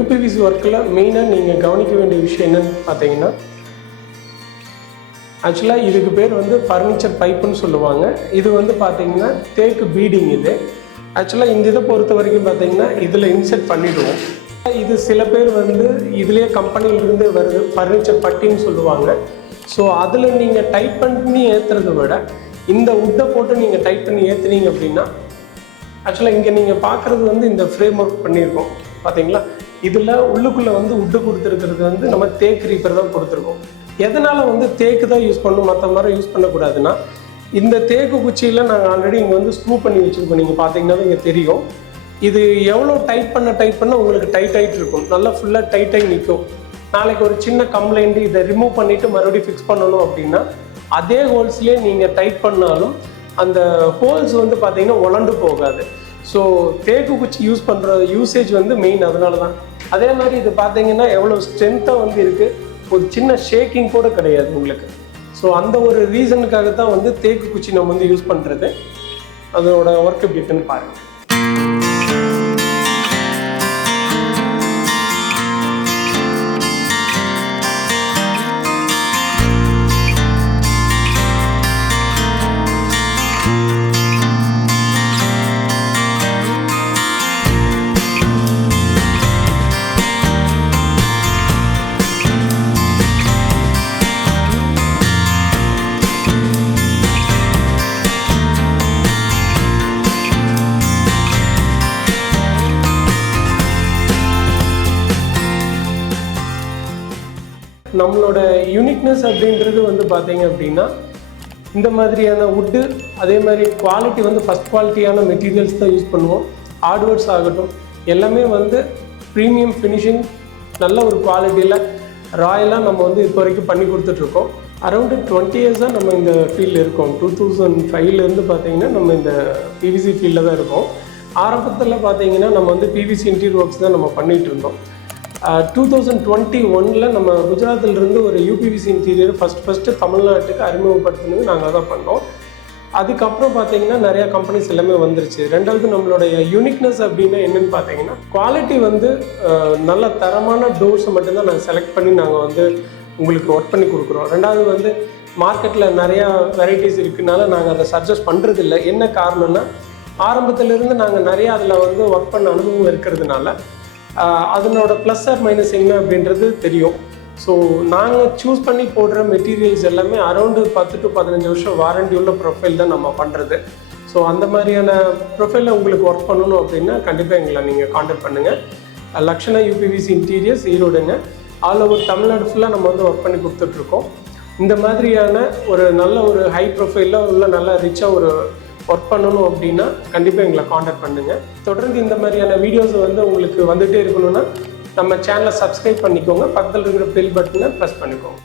UPVC ஒர்க்கில் மெயினாக நீங்கள் கவனிக்க வேண்டிய விஷயம் என்னென்னு பார்த்தீங்கன்னா, ஆக்சுவலாக இதுக்கு பேர் வந்து ஃபர்னிச்சர் பைப்புன்னு சொல்லுவாங்க. இது வந்து பார்த்தீங்கன்னா தேக்கு பீடிங். இது ஆக்சுவலாக இந்த இதை பொறுத்த வரைக்கும் பார்த்தீங்கன்னா இதில் இன்செர்ட் பண்ணிவிடுவோம். இது சில பேர் வந்து இதுலேயே கம்பெனியிலிருந்து வருது ஃபர்னிச்சர் பட்டின்னு சொல்லுவாங்க. ஸோ அதில் நீங்கள் டைட் பண்ணி ஏற்றுறதை விட இந்த உட்டை போட்டு நீங்கள் டைட் பண்ணி ஏற்றுனீங்க அப்படின்னா, ஆக்சுவலாக இங்கே நீங்கள் பார்க்குறது வந்து இந்த ஃப்ரேம் ஒர்க் பண்ணியிருக்கோம் பார்த்தீங்களா. இதில் உள்ளுக்குள்ளே வந்து உட்டு கொடுத்துருக்கிறது வந்து நம்ம தேக்கு ரீப்பர் தான் கொடுத்துருக்கோம். எதனால் வந்து தேக்கு தான் யூஸ் பண்ணணும், மற்ற மாதிரி யூஸ் பண்ணக்கூடாதுன்னா, இந்த தேக்கு குச்சியில் நாங்கள் ஆல்ரெடி இங்கே வந்து ஸ்க்ரூ பண்ணி வச்சுருக்கோம். நீங்கள் பார்த்தீங்கன்னா இங்கே தெரியும். இது எவ்வளோ டைட் பண்ண உங்களுக்கு டைட் ஆகிட்டு இருக்கும், நல்லா ஃபுல்லாக டைட் ஆகி நிற்கும். நாளைக்கு ஒரு சின்ன கம்ப்ளைண்ட் இதை ரிமூவ் பண்ணிவிட்டு மறுபடியும் ஃபிக்ஸ் பண்ணணும் அப்படின்னா, அதே ஹோல்ஸ்லேயே நீங்கள் டைட் பண்ணாலும் அந்த ஹோல்ஸ் வந்து பார்த்தீங்கன்னா உலண்டு போகாது. ஸோ தேக்கு குச்சி யூஸ் பண்ணுற யூசேஜ் வந்து மெயின் அதனால தான். அதே மாதிரி இது பார்த்தீங்கன்னா எவ்வளோ ஸ்ட்ரென்த்தாக வந்து இருக்குது, ஒரு சின்ன ஷேக்கிங் கூட கிடையாது உங்களுக்கு. ஸோ அந்த ஒரு ரீசனுக்காக தான் வந்து தேக்கு குச்சி நம்ம வந்து யூஸ் பண்ணுறது. அதோட ஒர்க் எப்படி இருக்குன்னு பாருங்கள். நம்மளோட யூனிக்னஸ் அப்படின்றது வந்து பார்த்தீங்க அப்படின்னா, இந்த மாதிரியான வுட்டு, அதே மாதிரி குவாலிட்டி வந்து ஃபஸ்ட் குவாலிட்டியான மெட்டீரியல்ஸ் தான் யூஸ் பண்ணுவோம். ஹார்ட்வேர்ஸ் ஆகட்டும் எல்லாமே வந்து ப்ரீமியம் ஃபினிஷிங், நல்ல ஒரு குவாலிட்டியில் ராயலாக நம்ம வந்து இப்போ வரைக்கும் பண்ணி கொடுத்துட்ருக்கோம். அரௌண்டு 20 இயர்ஸாக நம்ம இந்த ஃபீல்டில் இருக்கோம். 2005லேருந்து பார்த்தீங்கன்னா நம்ம இந்த பிவிசி ஃபீல்டில் தான் இருக்கோம். ஆரம்பத்தில் பார்த்தீங்கன்னா நம்ம வந்து பிவிசி இன்டீரியர் ஒர்க்ஸ் தான் நம்ம பண்ணிகிட்டு இருந்தோம். 2021 நம்ம குஜராத்திலிருந்து ஒரு யூபிவிசி இன்டீரியர் ஃபஸ்ட்டு தமிழ்நாட்டுக்கு அறிமுகப்படுத்தினது நாங்கள் தான் பண்ணோம். அதுக்கப்புறம் பார்த்தீங்கன்னா நிறையா கம்பெனிஸ் எல்லாமே வந்துருச்சு. ரெண்டாவது நம்மளுடைய யூனிக்னஸ் அப்படின்னா என்னென்னு பார்த்தீங்கன்னா, குவாலிட்டி வந்து நல்ல தரமான டோர்ஸை மட்டும்தான் நாங்கள் செலக்ட் பண்ணி நாங்கள் வந்து உங்களுக்கு ஒர்க் பண்ணி கொடுக்குறோம். ரெண்டாவது வந்து மார்க்கெட்டில் நிறையா வெரைட்டிஸ் இருக்குனால நாங்கள் அதை சஜஸ்ட் பண்ணுறதில்ல. என்ன காரணம்னா, ஆரம்பத்திலேருந்து நாங்கள் நிறையா அதில் வந்து ஒர்க் பண்ண அனுபவம் இருக்கிறதுனால அதனோட ப்ளஸ் ஆர் மைனஸ் என்ன அப்படின்றது தெரியும். ஸோ நாங்கள் சூஸ் பண்ணி போடுற மெட்டீரியல்ஸ் எல்லாமே அரௌண்டு 10 to 15 வருஷம் வாரண்டி உள்ள ப்ரொஃபைல் தான் நம்ம பண்ணுறது. ஸோ அந்த மாதிரியான ப்ரொஃபைலில் உங்களுக்கு ஒர்க் பண்ணணும் அப்படின்னா கண்டிப்பாக எங்களை நீங்கள் காண்டாக்ட் பண்ணுங்கள். லக்ஷனா யூபிவிசி இன்டீரியர்ஸ், ஈரோடுங்க. ஆல் ஓவர் தமிழ்நாடு ஃபுல்லாக நம்ம வந்து ஒர்க் பண்ணி கொடுத்துட்ருக்கோம். இந்த மாதிரியான ஒரு நல்ல ஒரு ஹை ப்ரொஃபைலில் உள்ள நல்ல ரிச்சாக ஒரு ஒர்க் பண்ணணும் அப்படின்னா கண்டிப்பாக எங்களை காண்டாக்ட் பண்ணுங்கள். தொடர்ந்து இந்த மாதிரியான வீடியோஸ் வந்து உங்களுக்கு வந்துகிட்டே இருக்கணும்னா நம்ம சேனலை சப்ஸ்கிரைப் பண்ணிக்கோங்க. பக்கத்தில் இருக்கிற பெல் பட்டனை ப்ரெஸ் பண்ணிக்கோங்க.